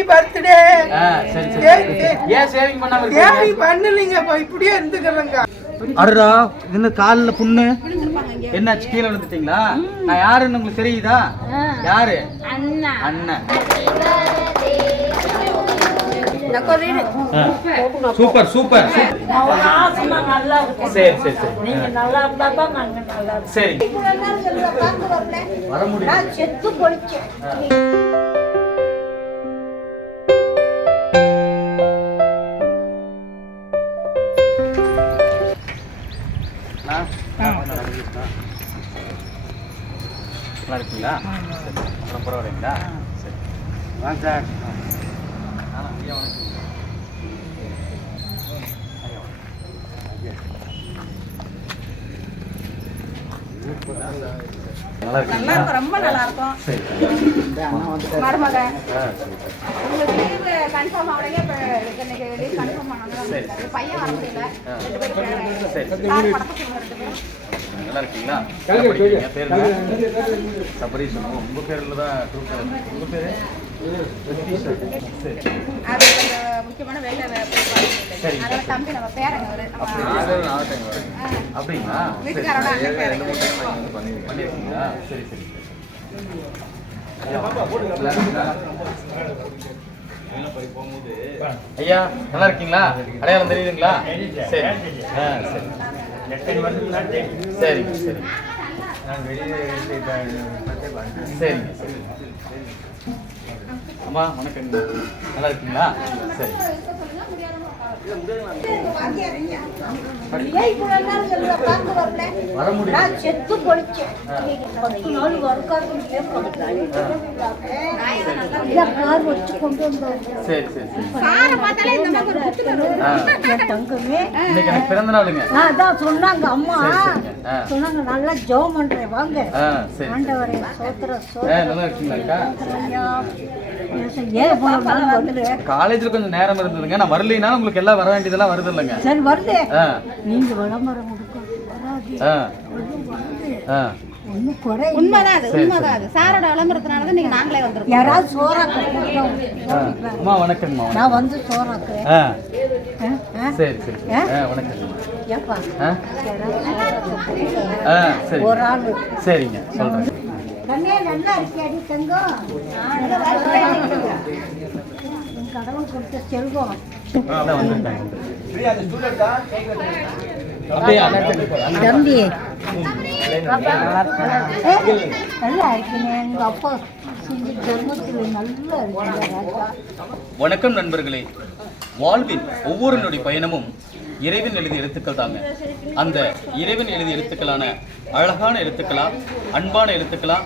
Happy birthday ஆ, சரி சரி சரி, சரி. ஏன் சேவிங் பண்ணாம இருக்கீங்க? ஏன் பண்ணலீங்கப்பா இப்படியே இருந்துக்கிறேங்க. அடடா இது காலில் புண்ணு? என்னாச்சு கீழே விழுந்துட்டீங்களா? நான் யாருன்னு உங்களுக்கு தெரியுதா? யாரு? அண்ணா. அண்ணன் சூப்பர் சூப்பர். சரி சரி சரி. சரி. வர முடியும் நல்லா இருக்கீங்களா? அப்புறம் பரவாயில்லைங்களா? சரி. வாங்க சார். ஆ, ஐயா வணக்கம். ஐயா. நல்லா இருக்கீங்களா ரொம்ப நல்லா இருக்கும் சரி மருமக கன்ஃபார்ம் ஆகலையே? இப்போ இன்னைக்கு லீவ் கன்ஃபார்ம் சரி. ஆனாங்க பையன் வர முடியல. ரெண்டு பேரும் நல்லா இருக்கீங்களா? பேர் சபரீஷ் உங்க பேர்ல தான். உங்க பேரு? முக்கியமான வேலை சரி. அதனால தம்பி நம்ம பேரங்க அவரு. நம்ம அப்படிங்களா? சரி வீட்டுக்காரோட அண்ணன் பேரங்க பண்ணிருக்கீங்களா சரி சரி ஐயா நல்லா இருக்கீங்களா? அடையாளம் தெரியுதுங்களா? சரி. ஆ சரி. சரிங்க சரி. சரிங்க சரி. அம்மா வணக்கம் நல்லா இருக்கீங்களா? சரி. செத்து பொழிச்சேன். பத்து நாள். இதை கார் வச்சு கொண்டு வந்தோம். தங்கமே பிறந்த நாளுங்க அதான் சொன்னாங்க அம்மா. சொன்னாங்க நல்லா ஜெபம் பண்றேன் வாங்க ஆண்டவரே சோத்திர சோத்திர காலேஜ்ல கொஞ்சம் நேரம் இருந்ததுங்க. நான் வரலைன்னா உங்களுக்கு எல்லாம் வர வேண்டியதெல்லாம் வருது இல்லைங்க. சரி வருது. ஆ. நீங்க விளம்பரம். அம்மா வணக்கங்கம்மா வணக்கம். நான் வந்து சோறாக்குறேன்? சரி சரி. சரி. ஒரு ஆள். சரிங்க சொல்றேன் கண்ணே நல்லா இருக்கியாடி தங்கம் கடவுள் கொடுத்த செல்வம். தம்பி. நல்லா இருக்கீங்க. எங்க அப்பா வணக்கம் நண்பர்களே. வாழ்வின் ஒவ்வொரு நொடி பயணமும் இறைவன் எழுதிய எழுத்துக்கள் தாங்க. அந்த இறைவன் எழுதிய எழுத்துக்களான அழகான எழுத்துக்களா அன்பான எழுத்துக்களா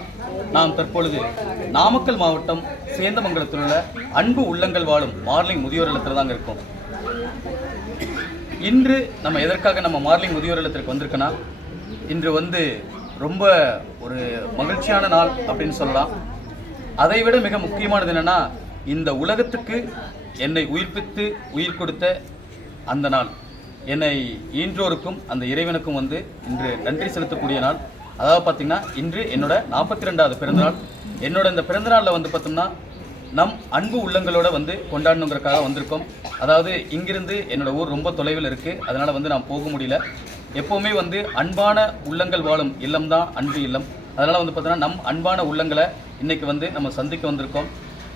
நாம் தற்பொழுது நாமக்கல் மாவட்டம் சேந்தமங்கலத்தில் உள்ள அன்பு உள்ளங்கள் வாழும் மார்லிங் முதியோர் இல்லத்தில் தாங்க இருக்கோம். இன்று நம்ம எதற்காக நம்ம மார்லிங் முதியோர் இல்லத்திற்கு வந்திருக்கோன்னா இன்று வந்து ரொம்ப ஒரு மகிழ்ச்சியான நாள் அப்படின்னு சொல்லலாம். அதை விட மிக முக்கியமானது என்னன்னா இந்த உலகத்துக்கு என்னை உயிர்ப்பித்து உயிர் கொடுத்த அந்த நாள். என்னை ஈன்றோருக்கும் அந்த இறைவனுக்கும் வந்து இன்று நன்றி செலுத்தக்கூடிய நாள். அதாவது பார்த்தீங்கன்னா இன்று என்னோட நாற்பத்தி ரெண்டாவது பிறந்தநாள். என்னோட இந்த பிறந்தநாளில் வந்து பார்த்தோம்னா நம் அன்பு உள்ளங்களோட வந்து கொண்டாடணுங்கிறக்காக வந்திருக்கோம். அதாவது இங்கிருந்து என்னோட ஊர் ரொம்ப தொலைவில் இருக்குது அதனால் வந்து நான் போக முடியல. எப்போவுமே வந்து அன்பான உள்ளங்கள் வாழும் இல்லம் தான் அன்பு இல்லம். அதனால் வந்து பார்த்தோன்னா நம் அன்பான உள்ளங்களை இன்றைக்கி வந்து நம்ம சந்திக்க வந்திருக்கோம்.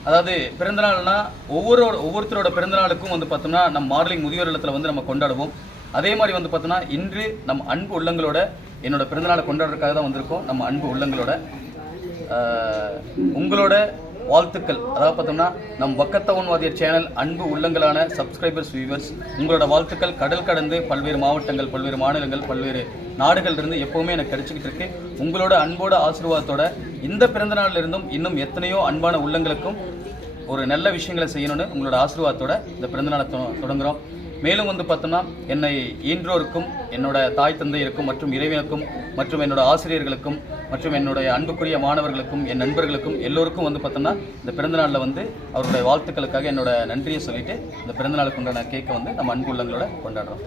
அதாவது பிறந்தநாள்னால் ஒவ்வொரு ஒவ்வொருத்தரோட பிறந்தநாளுக்கும் வந்து பார்த்தோம்னா நம் மார்லிங் முதியோர் இல்லத்தில் வந்து நம்ம கொண்டாடுவோம். அதே மாதிரி வந்து பார்த்தோம்னா இன்று நம் அன்பு உள்ளங்களோட என்னோட பிறந்தநாளை கொண்டாடுறதுக்காக தான் வந்திருக்கோம். நம்ம அன்பு உள்ளங்களோட. உங்களோட வாழ்த்துக்கள். அதாவது பார்த்தோம்னா நம் வக்கத்தவன்வாதியர் சேனல் அன்பு உள்ளங்களான சப்ஸ்கிரைபர்ஸ் வியூவர்ஸ் உங்களோட வாழ்த்துக்கள் கடல் கடந்து பல்வேறு மாவட்டங்கள் பல்வேறு மாநிலங்கள் பல்வேறு நாடுகள்லேருந்து எப்போவுமே எனக்கு கிடைச்சிக்கிட்டு இருக்கு. உங்களோட அன்போட ஆசீர்வாதத்தோட இந்த பிறந்தநாளில் இருந்தும் இன்னும் எத்தனையோ அன்பான உள்ளங்களுக்கும் ஒரு நல்ல விஷயங்களை செய்யணும்னு உங்களோட ஆசீர்வாதத்தோட இந்த பிறந்தநாளை தொ- தொடங்குறோம். மேலும் வந்து பார்த்தோம்னா என்னை ஈன்றோருக்கும் என்னோட தாய் தந்தையருக்கும் மற்றும் இறைவனுக்கும் மற்றும் என்னோட ஆசிரியர்களுக்கும் மற்றும் என்னுடைய அன்புக்குரிய மாணவர்களுக்கும் என் நண்பர்களுக்கும் எல்லோருக்கும் வந்து பார்த்தோம்னா இந்த பிறந்தநாளில் வந்து அவருடைய வாழ்த்துக்களுக்காக என்னோட நன்றியை சொல்லிட்டு இந்த பிறந்தநாளுக்கு உண்டான கேக்கை வந்து நம்ம அன்பு உள்ளங்களோட கொண்டாடுறோம்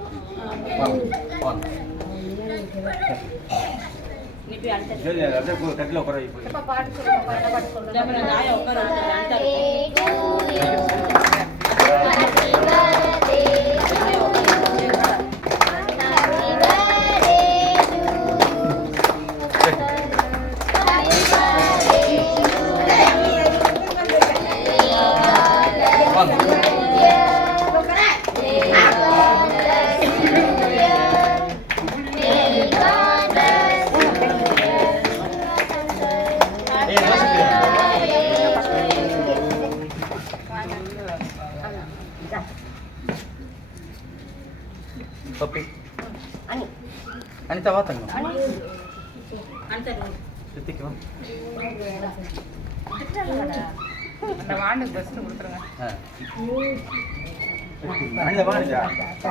வாங்க, வாங்க. அனிதா வா தங்கம் ரித்திக் வா.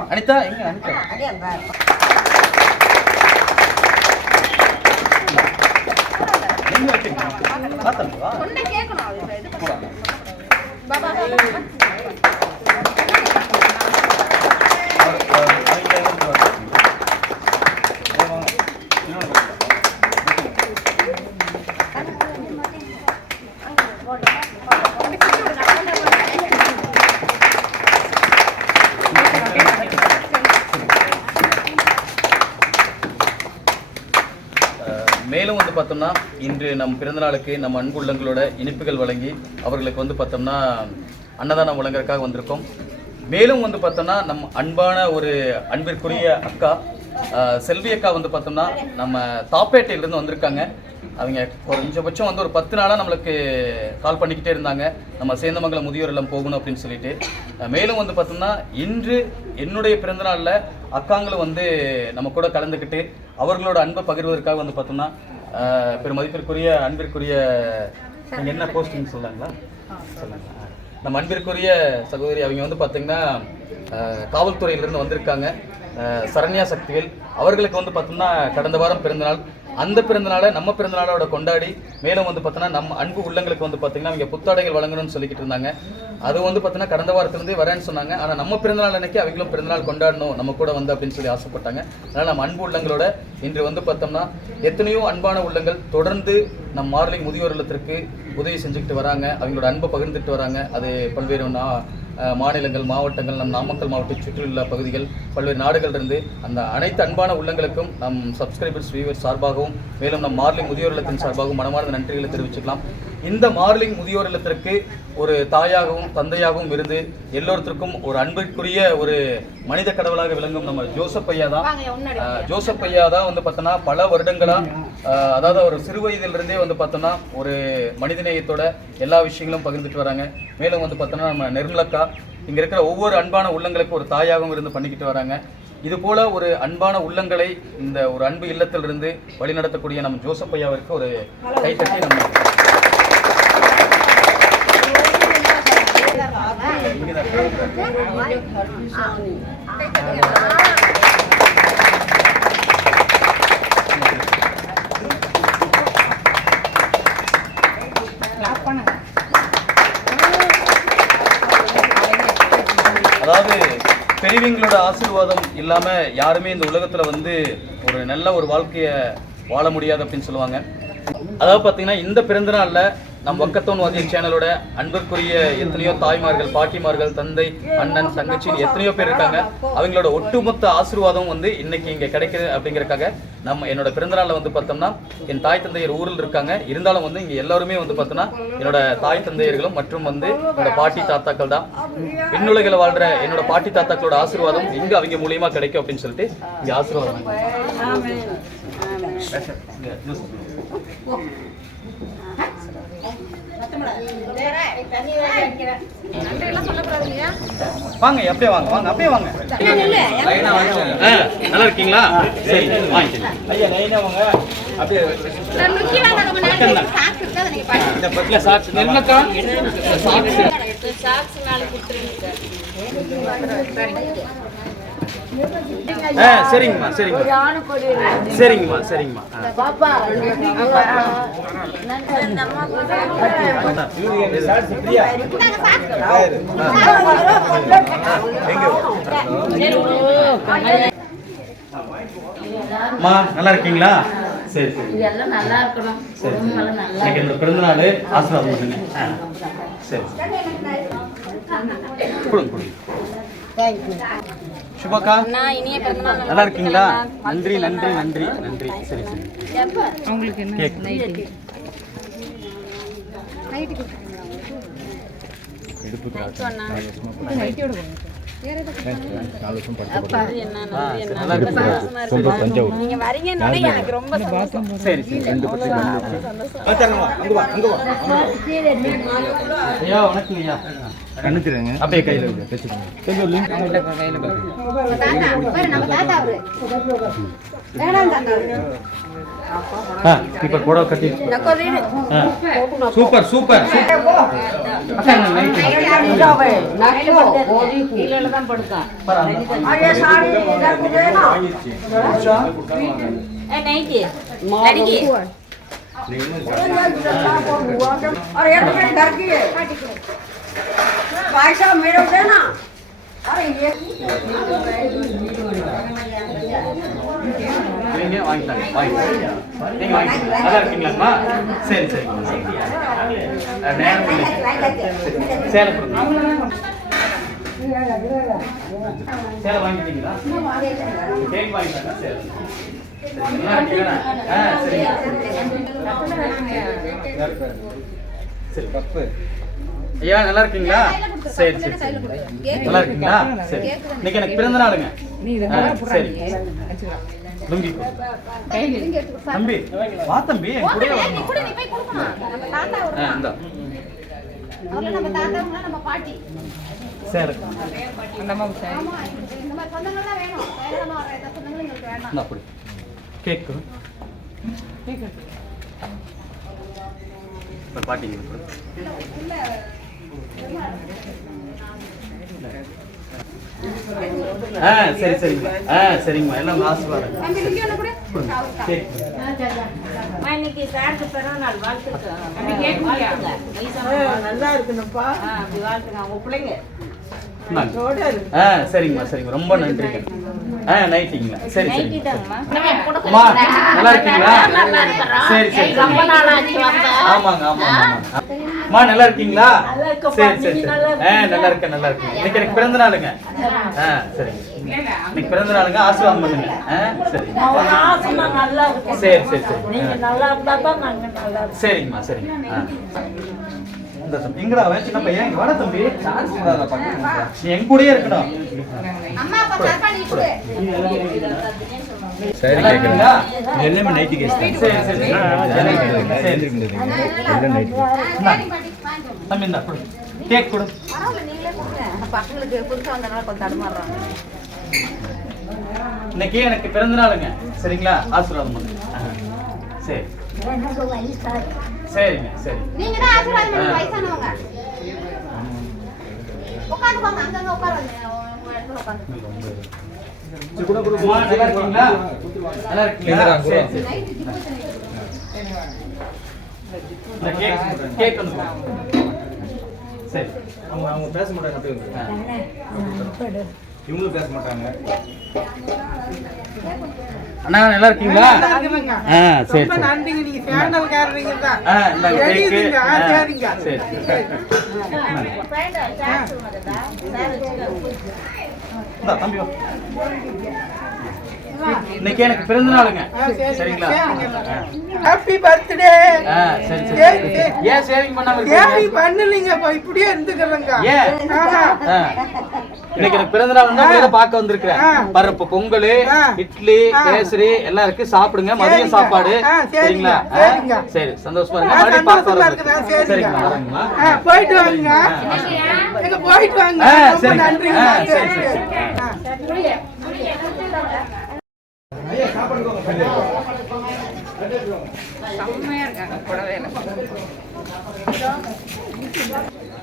அனிதா எங்க அனிதா எங்க வச்சிருக்கீங்க போடா. பாபா பார்த்தோம்னா இன்று நம் பிறந்தநாளுக்கு நம் அன்புள்ளங்களோட இனிப்புகள் வழங்கி அவர்களுக்கு வந்து பார்த்தோம்னா அன்னதானம் வழங்குறதுக்காக வந்திருக்கோம். மேலும் வந்து பார்த்தோம்னா நம் அன்பான ஒரு அன்பிற்குரிய அக்கா செல்வி அக்கா வந்து பார்த்தோம்னா நம்ம தாப்பேட்டையிலேருந்து வந்திருக்காங்க. அவங்க கொஞ்சபட்சம் வந்து ஒரு பத்து நாளாக நம்மளுக்கு கால் பண்ணிக்கிட்டே இருந்தாங்க. நம்ம சேந்தமங்கலம் முதியோர் எல்லாம் போகணும் அப்படின்னு சொல்லிட்டு. மேலும் வந்து பார்த்தோம்னா இன்று என்னுடைய பிறந்தநாளில் அக்காங்களும் வந்து நம்ம கூட கலந்துக்கிட்டு அவர்களோட அன்பை பகிர்வதற்காக வந்து பார்த்தோம்னா பெருமதிப்பிற்குரிய அன்பிற்குரிய நீங்கள் என்ன போஸ்டிங் சொல்லுங்களா சொல்லுங்க. நம்ம அன்பிற்குரிய சகோதரி அவங்க வந்து பார்த்தீங்கன்னா காவல்துறையிலிருந்து வந்திருக்காங்க. சரண்யா சக்திவேல். அவர்களுக்கு வந்து பார்த்தோம்னா கடந்த வாரம் பிறந்தநாள். அந்த பிறந்தநாளை நம்ம பிறந்தநாளோட கொண்டாடி மேலும் வந்து பார்த்தோன்னா நம்ம அன்பு உள்ளங்களுக்கு வந்து பார்த்தீங்கன்னா அவங்க புத்தாடைகள் வழங்கணும்னு சொல்லிக்கிட்டு இருந்தாங்க. அது வந்து பார்த்தீங்கன்னா கடந்த வாரத்துலேருந்தே வரேன்னு சொன்னாங்க. ஆனால் நம்ம பிறந்தநாள் அன்னைக்கு அவங்களும் பிறந்தநாள் கொண்டாடணும் நம்ம கூட வந்து அப்படின்னு சொல்லி ஆசைப்பட்டாங்க. அதனால் நம்ம அன்பு உள்ளங்களோட இன்று வந்து பார்த்தோம்னா எத்தனையோ அன்பான உள்ளங்கள் தொடர்ந்து நம் மார்லிங் முதியோர் இல்லத்திற்கு உதவி செஞ்சுக்கிட்டு வராங்க. அவங்களோட அன்பை பகிர்ந்துட்டு வராங்க. அது பல்வேறு மாநிலங்கள் மாவட்டங்கள் நம் நாமக்கல் மாவட்ட சுற்றியுள்ள பகுதிகள் பல்வேறு நாடுகளிலிருந்து அந்த அனைத்து அன்பான உள்ளங்களுக்கும் நம் சப்ஸ்கிரைபர்ஸ் வியூவர் சார்பாகவும் மேலும் நம் மார்லி முதியோர் இல்லத்தின் சார்பாகவும் மனமார்ந்த நன்றிகளை தெரிவிச்சுக்கலாம். இந்த மார்லிங் முதியோர் இல்லத்திற்கு ஒரு தாயாகவும் தந்தையாகவும் இருந்து எல்லோருத்திற்கும் ஒரு அன்பிற்குரிய ஒரு மனித கடவுளாக விளங்கும் நம்ம ஜோசப் ஐயா தான். ஜோசப் ஐயா தான் வந்து பார்த்தோன்னா பல வருடங்களா அஹ் அதாவது ஒரு சிறு வயதிலிருந்தே வந்து பார்த்தோன்னா ஒரு மனிதநேயத்தோட எல்லா விஷயங்களும் பகிர்ந்துட்டு வராங்க. மேலும் வந்து பார்த்தோன்னா நம்ம நிர்மலக்கா இங்க இருக்கிற ஒவ்வொரு அன்பான உள்ளங்களுக்கும் ஒரு தாயாகவும் இருந்து பண்ணிக்கிட்டு வராங்க. இது போல ஒரு அன்பான உள்ளங்களை இந்த ஒரு அன்பு இல்லத்திலிருந்து வழிநடத்தக்கூடிய நம்ம ஜோசப் ஐயாவிற்கு ஒரு கைத்தட்டி நம்ம அதாவது பெரியவங்களோட ஆசீர்வாதம் இல்லாம யாருமே இந்த உலகத்துல வந்து ஒரு நல்ல ஒரு வாழ்க்கைய வாழ முடியாது அப்படின்னு சொல்லுவாங்க. அதாவது பார்த்தீங்கன்னா இந்த பிறந்த நாளில் நம் வக்கத்தோன் வாதிய சேனலோட அன்பிற்குரிய எத்தனையோ தாய்மார்கள் பாட்டிமார்கள் தந்தை அண்ணன் தங்கச்சின்னு எத்தனையோ பேர் இருக்காங்க. அவங்களோட ஒட்டுமொத்த ஆசீர்வாதம் வந்து இன்னைக்கு இங்க கிடைக்குது அப்படிங்கறக்காக நம்ம என்னோட பிறந்தநாள்ல வந்து பார்த்தோம்னா என் தாய் தந்தையர் ஊரில் இருக்காங்க. இருந்தாலும் வந்து இங்க எல்லாருமே வந்து பார்த்தோம்னா என்னோட தாய் தந்தையர்களும் மற்றும் வந்து என்னோட பாட்டி தாத்தாக்கள் தான். விண்ணுலகில் வாழ்ற என்னோட பாட்டி தாத்தாக்களோட ஆசீர்வாதம் இங்க அவங்க மூலியமா கிடைக்கும் அப்படின்னு சொல்லிட்டு இங்க ஆசீர்வாதம் வாங்க அப்படியே வாங்க வாங்க அப்படியே வாங்க. நல்லா இருக்கீங்களா? சரி வாங்கிக்கோங்க இந்த பக்கத்துல சாக்ஸ் நிர்மலக்கா சாக்ஸ் ஆ சரிங்கம்மா சரிங்கம்மா. சரிங்கம்மா சரிங்கம்மா. அம்மா நல்லா இருக்கீங்களா? சரி சரி. இதெல்லாம் நல்லா இருக்கணும் சரி. குடும்பம் நல்லா பிறந்தநாள் ஆசீர்வாதம் பண்ணுங்க. சரி கொடுங்க கொடுங்க. சுபக்கா? நல்லா இருக்கீங்களா? நன்றி நன்றி நன்றி நன்றி. சரி சரி. அவங்களுக்கு என்ன கண்ணுத்துறேங்க அப்படியே கையில் இருக்கு இப்போ கூட கட்டி. சூப்பர் சூப்பர் அக்கா, இந்த light அய்யா சாரி எனக்கு வேணும் लड़की और ये तो मेरे घर की है भाई साहब मेरे को देना अरे ये நீங்க வாங்கிட்டாங்க வாங்கிட்டாங்க நீங்க வாங்கிட்டாங்க நல்லா இருக்கீங்களாம்மா சரி சரி அஹ், நேரம் இல்லை. சரி, சேலை கொடுங்க சேலை வாங்கிட்டீங்களா கேக் வாங்கிட்டாங்க சரி சரி, நல்லா இருக்கீங்களா ஆ சரி சரி கப்பு ஐயா நல்லா இருக்கீங்களா? சரி சரி சரி. நல்லா இருக்கீங்களா? சரி. இன்னைக்கு எனக்கு பிறந்த நாளுங்க. சரி. லுங்கி. தம்பி. வா தம்பி. இந்தா நம்ம தாத்தா நம்ம பாட்டி. சரி. அப்படி. பாட்டிங்க. ஆ சரி சரிங்க ஆ சரிங்கம்மா எல்லாம் ஆசீர்வாதம் கேக் இன்னைக்கு சாருக்கு பிறந்த நாள். வாழ்த்துக்கள். வாழ்த்துங்க. வயசானவங்க. நல்லா இருக்கணும்ப்பா. ஆ, அப்படி வாழ்த்துங்க பிள்ளைங்க. ஆ சரிங்கம்மா சரிங்க ரொம்ப நன்றிங்க ஆ நைட்டிங்களா சரி சரி. அம்மா நல்லா இருக்கீங்களா? சரி சரி சரி. ஆமாங்க ஆமா ஆமா அம்மா நல்லா இருக்கீங்களா? சரி சரி சரி. ஆ நல்லா இருக்கேன் நல்லா இருக்கேன். இன்னைக்கு எனக்கு பிறந்த நாளுங்க. ஆ சரி. இன்னைக்கு பிறந்த நாளுங்க. ஆசீர்வாதம் பண்ணுங்க. ஆ சரி. சரி சரி சரி. சரிங்கம்மா சரிங்க ஆ. இந்த தம்பி இங்கடா அவன்? சின்ன பையன். இங்க வாடா தம்பி. நீ கூடயே இருக்கணும். சரி இருக்கீங்களா எல்லாமே நைட்டு கேஸ் சரி சரி சரி. சரி. எல்லாம் நைட்டு தம்பி இந்தா கொடு. கேக் கொடு. பரவாயில்ல நீங்களே கொடுங்க பசங்களுக்கு புதுசா வந்தனால கொஞ்சம் தடுமாறுறாங்க. இன்னைக்கு எனக்கு பிறந்த நாளுங்க. சரிங்களா? ஆசீர்வாதம் பண்ணுங்க. சரி. சரிங்க சரி. நீங்க தான் ஆசீர்வாதம் பண்ணுங்க வயசானவங்க. உட்காந்துக்கோங்க அங்கங்க உட்காருங்க. உங்க இடத்துல உட்காந்து நல்லா இருக்கீங்களா நல்லா இருக்கீங்களா சரி சரி கேக் அவங்க அவங்க பேச மாட்டாங்க அப்படியே வந்து. ஆ. இவங்களும் பேச மாட்டாங்க அண்ணா நல்லா இருக்கீங்களா நல்லா இருக்குதுங்க. ஆ சரி ரொம்ப சரி நன்றிங்க நீங்க சேனல்காரங்க தான் ஆ இந்த கேக்கு தெரியுதுங்க ஆ, ஆ, சரிங்க சரி வேண்டாம், சார் சொன்னதுதா. சார் வச்சுக்கோங்க. இந்தா, தம்பி இன்னைக்கு எனக்கு பிறந்த நாளுங்க. சரிங்களா? சரிங்க. ஹாப்பி பர்த்டே சரி சரி. ஏன் சேவிங் பண்ணாம ஏன் இருக்கீங்க? பண்ணலீங்கப்பா? இப்படியே இருந்துக்கிறேங்க. ஏன். இன்னைக்கு எனக்கு பிறந்த நாள் பார்க்க வந்திருக்கிறேன். பாரு இப்ப பொங்கல். இட்லி. கேசரி எல்லாம் இருக்கு. சாப்பிடுங்க. மதியம். சாப்பாடு. சரிங்களா. சரி. சந்தோஷமா இருங்க. மறுபடியும் பார்க்க சரிங்க. சரிங்களா வரேங்கம்மா. போயிட்டு வாங்க. போயிட்டு வாங்க. ஆ, ரொம்ப ஆ, சரி சரி. ஐயா பின்னாடி வராது உங்களுக்கு என்னன்னு கேளுங்க இந்த லுங்கி கேட்குறாரு கொடுக்கல இல்லைன்னா வரமாட்டாங்க ஆ. ஏன் நல்லா இருக்கீங்களா தம்பி குட்டி தம்பி வா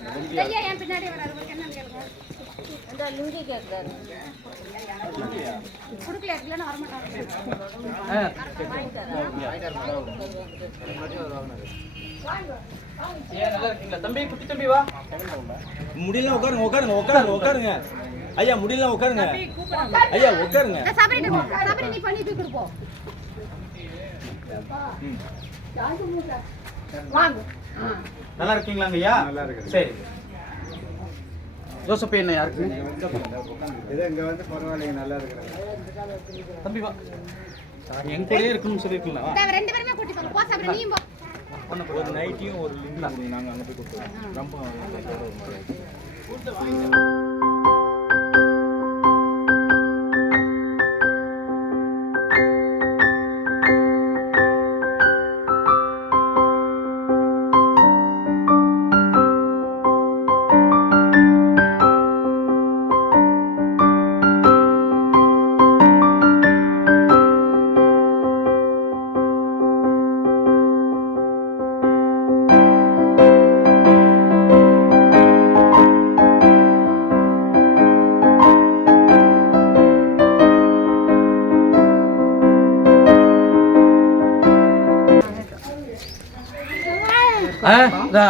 முடியல உட்காருங்க உட்காருங்க உட்காருங்க உட்காருங்க. ஐயா முடியல உட்காருங்க. ஐயா உட்காருங்க. சபரி சபரி நீ பண்ணி போய் கொடுப்போம் வாங்க. நல்லா இருக்கீங்களாங்க ஐயா சரி. ஜோசப் என்ன யாருக்கு இது இங்க வந்து பரவாயில்லைங்க நல்லா இருக்கிறேன் தம்பி வா. என் கூடயே இருக்கணும்னு இந்த ரெண்டு பேருமே கூட்டி போங்க போ சபரி நீயும் போ. ஒரு நைட்டியும் ஒரு லிங்க் நாங்கள் அங்கே போய் கொடுத்துருவோம். ரொம்ப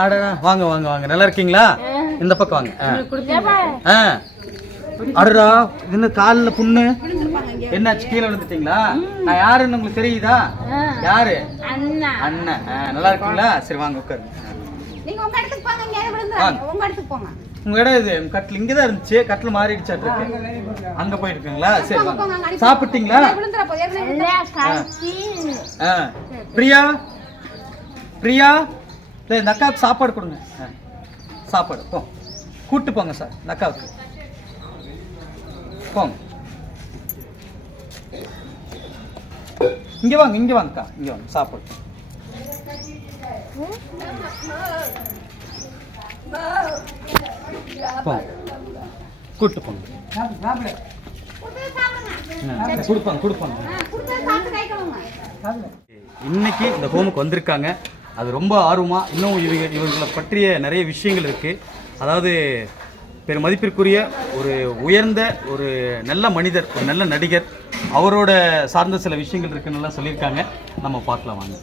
அடடா, வாங்க வாங்க வாங்க. நல்லா இருக்கீங்களா? இந்த பக்கம் வாங்க. ஆ. அடடா இது காலில் புண்ணு? என்னாச்சு கீழே விழுந்துட்டீங்களா? நான் யாருன்னு உங்களுக்கு தெரியுதா? யாரு? அண்ணா. அண்ணன் ஆ, நல்லா இருக்கீங்களா? சரி வாங்க உட்காருங்க. நீங்க உங்க இடத்துக்கு போங்க இங்க விழுந்துறாங்க உங்க இடத்துக்கு போங்க. உங்க இடம் இது. கட்டில் இங்கே தான் இருந்துச்சு. கட்டில் மாறிடுச்சாட்டு இருக்கு. அங்க போயிருக்குங்களா? சரி வாங்க. சாப்பிட்டீங்களா? பிரியா? பிரியா? இல்லை இந்த அக்காவுக்கு சாப்பாடு கொடுங்க. சாப்பாடு போ. கூட்டு போங்க சார் இந்த அக்காவுக்கு. போங்க. இங்க வாங்க இங்க வாங்கக்கா இங்க வாங்க சாப்பாடு. போங்க கூட்டு போங்க. கொடுப்பாங்க கொடுப்பாங்க. இன்னைக்கு இந்த ஹோமுக்கு வந்திருக்காங்க. அது ரொம்ப ஆர்வமாக இன்னும் இவங்க இவர்களை பற்றிய நிறைய விஷயங்கள் இருக்குது அதாவது பெரும் மதிப்பிற்குரிய ஒரு உயர்ந்த ஒரு நல்ல மனிதர் ஒரு நல்ல நடிகர். அவரோட சார்ந்த சில விஷயங்கள் இருக்குன்னு எல்லாம் சொல்லியிருக்காங்க. நம்ம பார்க்கலாம் வாங்க.